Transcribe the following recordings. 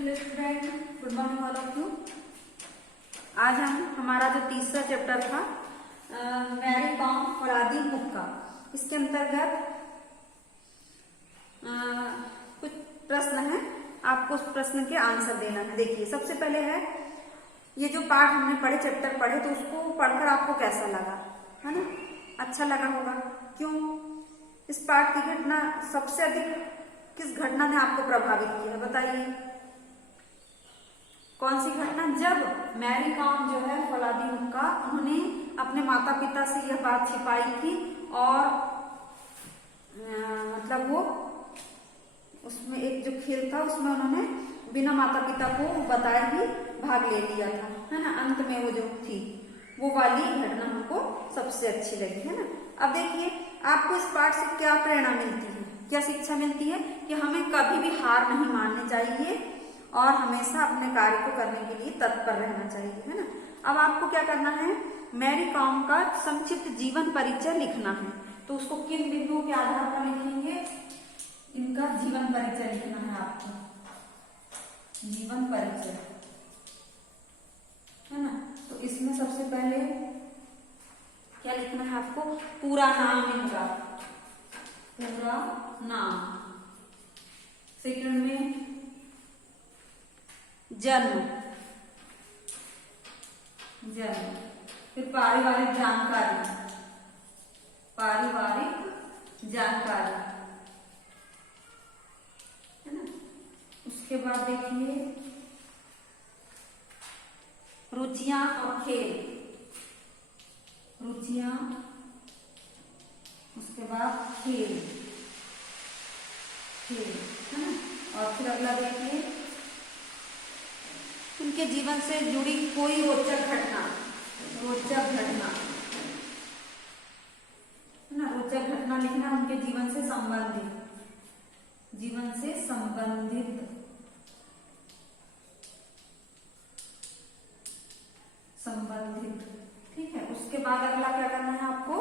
Hello student, good morning all of you. आज हमारा जो तीसरा चैप्टर था मैरी कॉम फरादी हुक्का, इसके अंतर्गत कुछ प्रश्न हैं, आपको उस प्रश्न के आंसर देना है। देखिए, सबसे पहले है ये जो पाठ हमने पढ़े, चैप्टर पढ़े, तो उसको पढ़कर आपको कैसा लगा, है ना? अच्छा लगा होगा। क्यों? इस पाठ की घटना सबसे अधिक किस घटना ने आपको प्रभावित किया, बताइए कौन सी घटना? जब मैरी कॉम जो है फौलादी हुक्का, उन्होंने अपने माता पिता से यह बात छिपाई थी और मतलब वो उसमें एक जो खेल था उसमें उन्होंने बिना माता पिता को बताए ही भाग ले लिया था, है ना? अंत में वो जो थी वो वाली घटना हमको सबसे अच्छी लगी, है ना? अब देखिए, आपको इस पाठ से क्या प्रेरणा मिलती है, क्या शिक्षा मिलती है कि हमें कभी भी हार नहीं माननी चाहिए और हमेशा अपने कार्य को करने के लिए तत्पर रहना चाहिए, है ना? अब आपको क्या करना है, मैरी कॉम का संक्षिप्त जीवन परिचय लिखना है। तो उसको किन बिंदुओं के आधार पर लिखेंगे? इनका जीवन परिचय लिखना है आपको, जीवन परिचय, है ना? तो इसमें सबसे पहले क्या लिखना है आपको? पूरा नाम इनका, पूरा नाम। सेकंड में जन्म, फिर पारिवारिक जानकारी, है ना? उसके बाद देखिए रुचियां और खेल, उसके बाद खेल, है ना? और फिर अगला देखिए उनके जीवन से जुड़ी कोई रोचक घटना, है ना? रोचक घटना लिखना उनके जीवन से संबंधित, ठीक है। उसके बाद अगला क्या करना है आपको?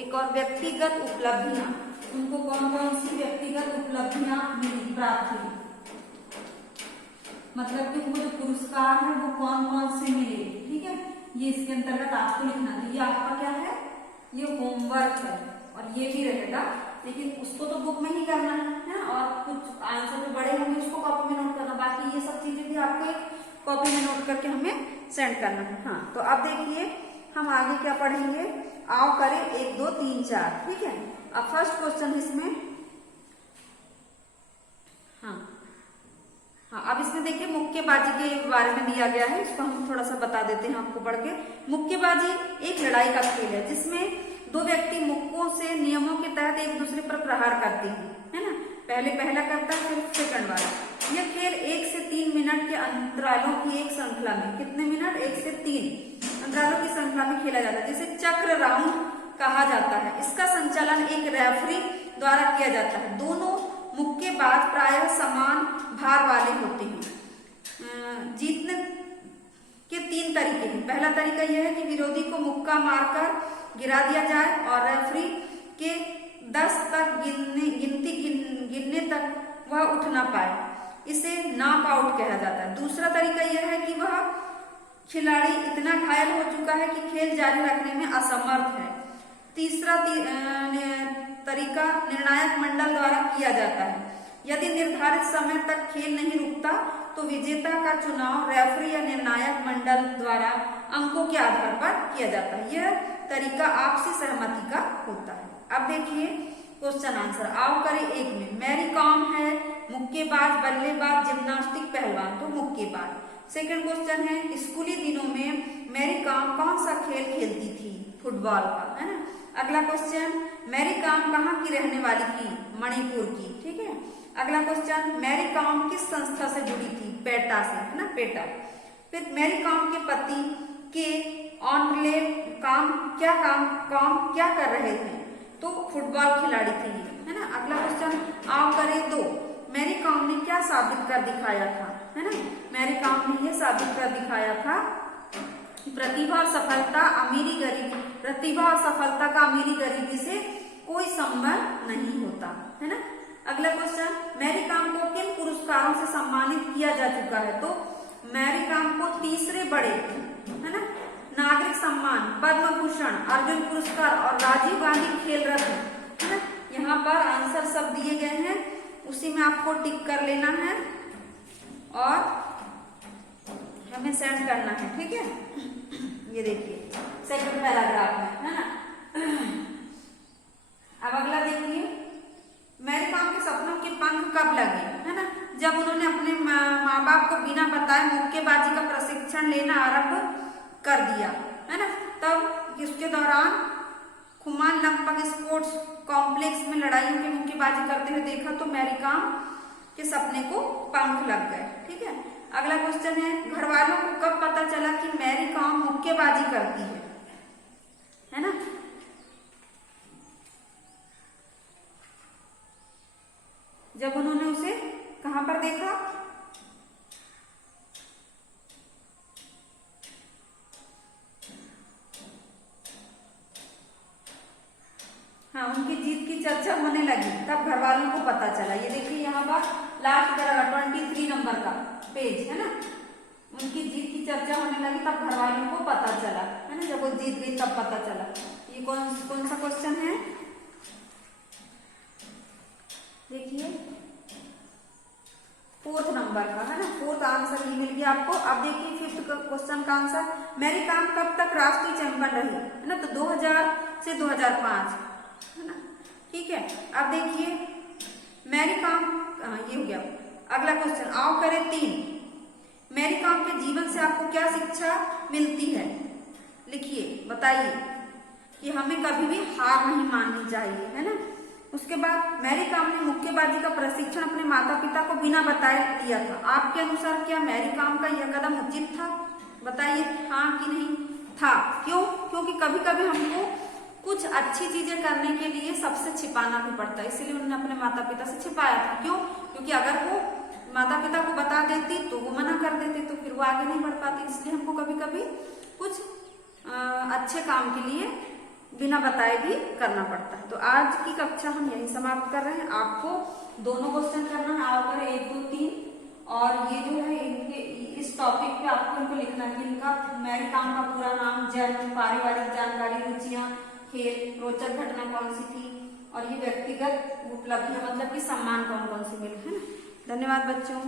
एक और व्यक्तिगत उपलब्धियां, उनको कौन कौन सी व्यक्तिगत उपलब्धियां मिली, प्राप्त हुई, मतलब कि उनको जो पुरस्कार है वो कौन कौन से मिले, ठीक है? ये इसके अंतर्गत आपको लिखना है। ये आपका क्या है? ये होमवर्क है और ये भी रहेगा, लेकिन उसको तो बुक में ही करना है और कुछ आंसर जो बड़े होंगे उसको कॉपी में नोट करना। बाकी ये सब चीजें भी आपको एक कॉपी में नोट करके हमें सेंड करना है। हाँ, तो अब देखिए हम आगे क्या पढ़ेंगे। आओ करें 1 2 3 4, ठीक है? अब फर्स्ट क्वेश्चन इसमें, अब इसमें देखिए मुक्केबाजी के बारे में दिया गया है, इसको हम थोड़ा सा बता देते हैं आपको पढ़ के। मुक्केबाजी एक लड़ाई का खेल है जिसमें दो व्यक्ति मुक्कों से नियमों के तहत एक दूसरे पर प्रहार करते हैं, है ना? पहले पहला करता है, फिर सेकंड वाला। यह खेल 1 से 3 मिनट के अंतरालों की एक श्रृंखला में, कितने मिनट? 1 से 3 अंतरालों की श्रृंखला में खेला जाता है, जिसे चक्र राउंड कहा जाता है। इसका संचालन एक रेफरी द्वारा किया जाता है। दोनों मुक्केबाज प्रायः समान भार वाले होते हैं। जीतने के 3 तरीके हैं। पहला तरीका यह है कि विरोधी को मुक्का मारकर गिरा दिया जाए और रेफरी के 10 तक गिनने तक वह उठ ना पाए, इसे नॉक आउट कहा जाता है। दूसरा तरीका यह है कि वह खिलाड़ी इतना घायल हो चुका है कि खेल जारी रखने में असमर्थ है। तीसरा तरीका निर्णायक मंडल द्वारा किया जाता है। यदि निर्धारित समय तक खेल नहीं रुकता तो विजेता का चुनाव रेफरी या निर्णायक मंडल द्वारा अंकों के आधार पर किया जाता है। यह तरीका आपसी सहमति का होता है। अब देखिए क्वेश्चन आंसर। आओ करें 1 में मैरी कॉम है मुक्केबाज, बल्लेबाज, जिम्नास्टिक, पहलवान, तो मुक्केबाज। सेकंड क्वेश्चन है स्कूली दिनों में मैरी कॉम कौन सा खेल खेलती थी? फुटबॉल का, है ना? अगला क्वेश्चन, मैरी कॉम कहाँ की रहने वाली थी? मणिपुर की, ठीक है? अगला क्वेश्चन, मैरी कॉम किस संस्था से जुड़ी थी? पेटा से, है ना? पेटा। फिर मैरी कॉम के पति के ऑनले काम क्या कर रहे थे? तो फुटबॉल खिलाड़ी थी, है ना? अगला क्वेश्चन, आओ करें 2, मैरी कॉम ने क्या साबित कर दिखाया था? है ना? मैरी कॉम ने यह साबित कर दिखाया था प्रतिभा और सफलता का अमीरी गरीबी से कोई संबंध नहीं होता, है ना? अगला क्वेश्चन, मैरी कॉम को किन पुरस्कार पुरस्कारों से सम्मानित किया जा चुका है। तो मैरी कॉम को तीसरे बड़े, है ना, नागरिक सम्मान, पद्म भूषण, अर्जुन पुरस्कार और राजीव गांधी खेल रत्न, है ना, यहाँ पर आंसर सब दिए गए हैं, उसी में आपको टिक कर लेना है और हमें सेंड करना है, ठीक है। ये देखिए सेकंड पैराग्राफ में, है ना। अब अगला देखिए, मैरी कॉम के सपनों के पंख कब लगे, है ना, जब उन्होंने अपने माँ बाप को बिना बताए मुक्केबाजी का प्रशिक्षण लेना आरंभ कर दिया, है ना। तब इसके दौरान खुमान लंपक स्पोर्ट्स कॉम्प्लेक्स में लड़ाइयों की मुक्केबाजी करते हुए देखा तो मैरी कॉम के सपने को पंख लग गए, ठीक है। अगला क्वेश्चन है, घर वालों को कब पता चला कि मैरी कॉम मुक्केबाजी करती है ना। जब उन्होंने उसे कहां पर देखा, हाँ, उनकी जीत की चर्चा होने लगी तब घर वालों को पता चला। ये देखिए यहाँ पर लास्ट पैराग्राफ 23 नंबर का पेज, है ना। उनकी जीत की चर्चा होने लगी तब घर वालों को पता चला, है ना, जब वो जीत गई तब पता चला। ये कौन सा क्वेश्चन है, देखिए 4th नंबर का, है ना। 4th आंसर ये मिल गया आपको। अब देखिए 5th क्वेश्चन का आंसर, मैरी कॉम कब तक राष्ट्रीय चैंपियन रही, है ना, तो 2000 से 2005, है ना, ठीक है। अब देखिए मैरी कॉम, ये हो गया। अगला क्वेश्चन, आओ करें 3, मैरी कॉम के जीवन से आपको क्या शिक्षा मिलती है, लिखिए, बताइए कि हमें कभी भी हार नहीं माननी चाहिए, है ना। उसके बाद मैरी कॉम ने मुक्केबाजी का प्रशिक्षण अपने माता पिता को बिना बताए दिया था। आपके अनुसार क्या मैरी कॉम का यह कदम उचित था, बताइए, हाँ कि नहीं था। क्यों? क्योंकि कभी कभी हमको कुछ अच्छी चीजें करने के लिए सबसे छिपाना भी पड़ता है, इसलिए उन्होंने अपने माता पिता से छिपाया था। क्यों? क्योंकि अगर वो माता पिता को बता देती तो वो मना कर देते, तो फिर वो आगे नहीं बढ़ पाती। इसलिए हमको कभी कभी कुछ अच्छे काम के लिए बिना बताए भी करना पड़ता है। तो आज की कक्षा हम यही समाप्त कर रहे हैं। आपको दोनों क्वेश्चन करना है, आओ करें 1, 2, 3, और ये जो है इनके इस टॉपिक पे आपको इनको लिखना है। इनका मैरी कॉम का पूरा नाम, जन्म, पारिवारिक जानकारी, रुचियां, खेल, रोचक घटना कौन सी थी, और ये व्यक्तिगत उपलब्धियां, मतलब कि सम्मान कौन कौन से मिले, है ना। धन्यवाद बच्चों।